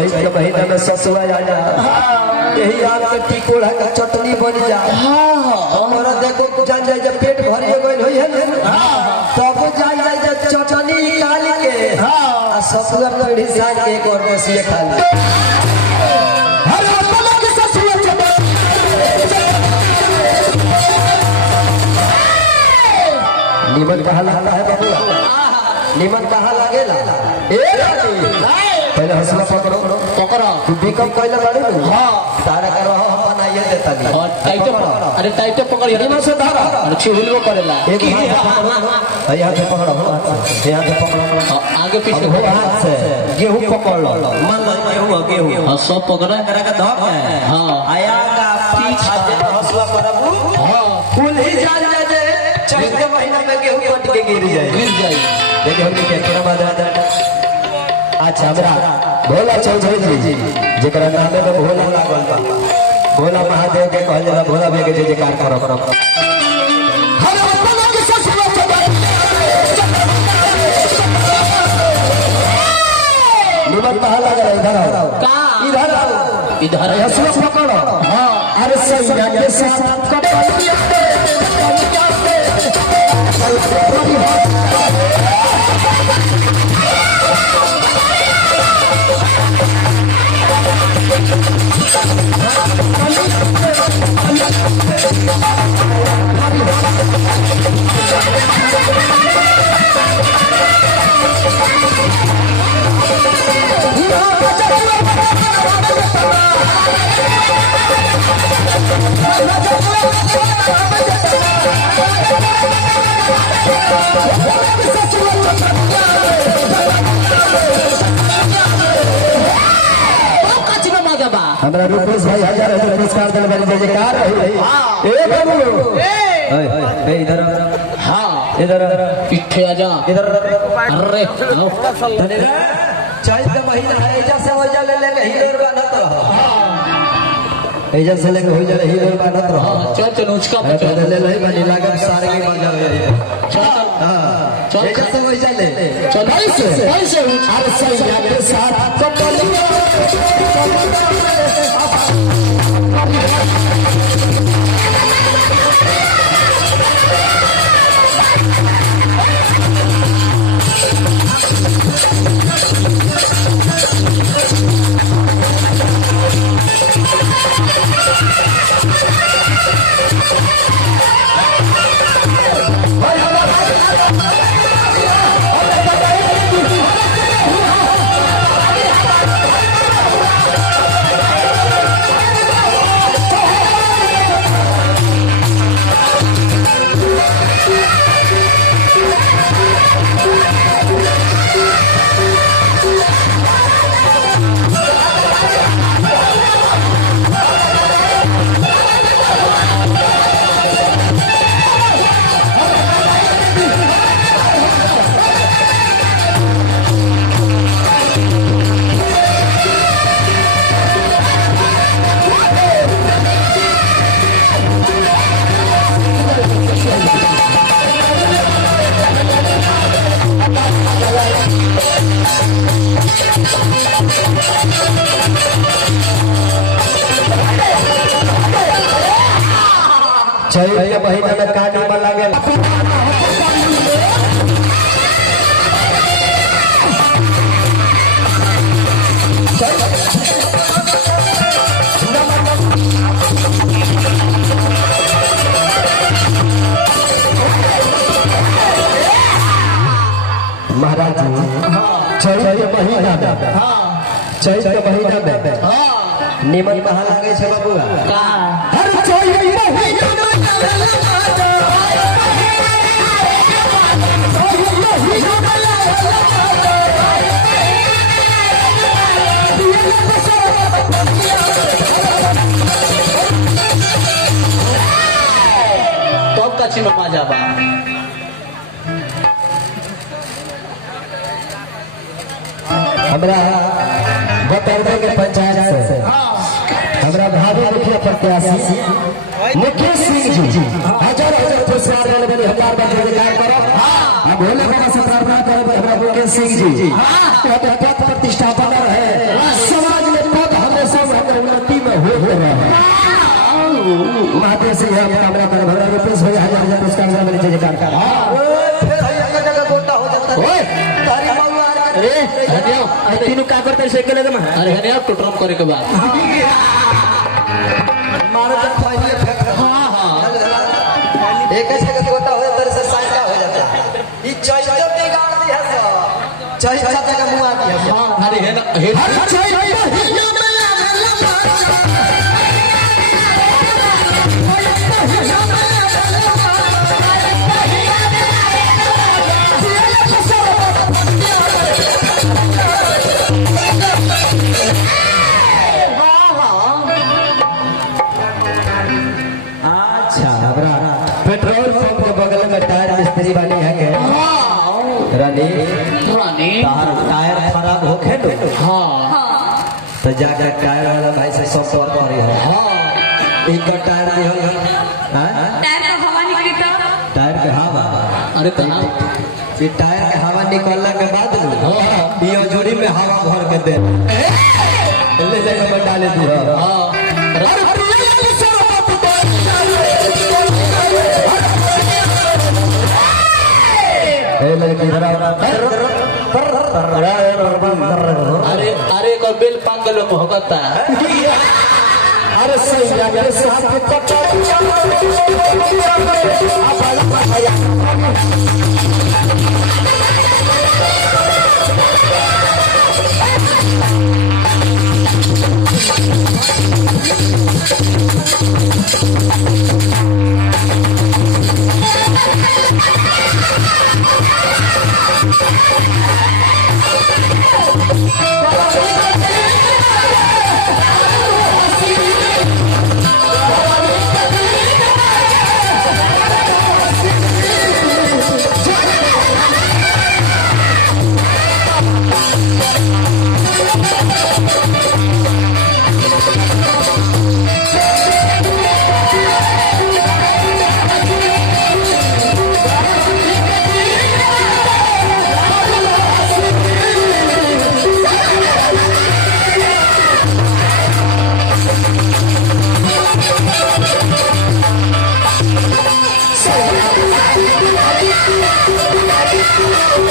चैत के महीना में ससुआ आ जा यही आग के टिकोड़ा का चटनी बन जा हमारा देखो जान जाए जब पेट भरिए गइल होई है तब जान जाए जब चटनी निकाल के ससुआ पीढ़ी साग के एक और बसिए खा ले निमन कहाँ लगता है बाबू निमन कहाँ लगेला पहले हंसला पकड़ो पकड़ो तू बिकम पहले लड़ी तू हां तारा करो हम बनाइए देता नहीं और टाइट पकड़ो अरे टाइट पकड़ यार निमन से धारा अरे छिलवो करेला एक हाथ यहाँ पे पकड़ो यहाँ पे पकड़ो आगे पीछे हो हाथ से गेहूं पकड़ लो मान लो गेहूं हां सब पकड़ा करा का धक है हां आया का पीछे हंसला करबू हां फूल ही जान दे चैत के महीना में गेहूं कट के गिर जाए देखिए हम क्या तेरा बात अच्छा हमरा भोला चौधरी जी जेकरा नाम में भोला लागल बा भोला महादेव के कहल जाला भोला भे के जयकार करो निमन कहाँ लग रहा इधर आओ इधर हंसुआ पकड़ो हां अरे सैया के साथ कपड़िया हमरा रुपेश भाई 1000 पुरस्कार देने वाले जयकार ए बाबू ए इधर हां इधर पीछे आ जा इधर अरे चैत का महीना है एजा से हो जा ले हीरो बनत रहो एजा से लेके हो जा हीरो बनत रहो चल चल उचका ले ले बनी लागत सारे के मजा हो चल चल एजा से हो जा ले चल भाई से अरे सैया के साथ कपलिया चैत के महीना में काटी में लगे महाराज चैत के महीना में चैत के महीना में निमन कहाँ लगे छे बाबूआ हर चैत महीना तब कच्ची में मजा बा हमरा बतौर के पंचायत से हमरा भावी मुखिया प्रत्याशी मुकेश सिंह जी हजार पुरस्कार देने वाले हजार बार जयकार करो भोले बाबा से प्रार्थना करो हमरा मुकेश सिंह जी पद प्रतिष्ठापन है है कैमरा पर भरा रुपीस भैया 1000 पुरस्कार से मेरे जयकार कर फिर एक जगह गोटा हो जाता है ओए तारी बाबू अरे हनिया तीनों का करते से के लगे में अरे हनिया टोटरम करे के बाद मारो जब फाइनल फेंक हां हां एक जगह गोटा हो जाता है साइड का हो जाता है ई चैतो बिगाड़ दी है सब चैता जगह मुआ दिया हां अरे है ना पेट्रोल पंप के बगल में टायर मिस्त्री वाली है के रानी टायर खराब होखे नो हां तो जाकर टायर वाला भाई से संपर्क करी है हां इनका टायर नहीं होगा हां टायर का हवा निकली तो टायर के हवा अरे तो ये टायर के हवा निकलने के बाद ये जोड़ी में हवा भर के दे ले जाके बता ले दी हां अरे अरे को बिल पागल होता अरे सही के साथ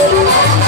Thank you.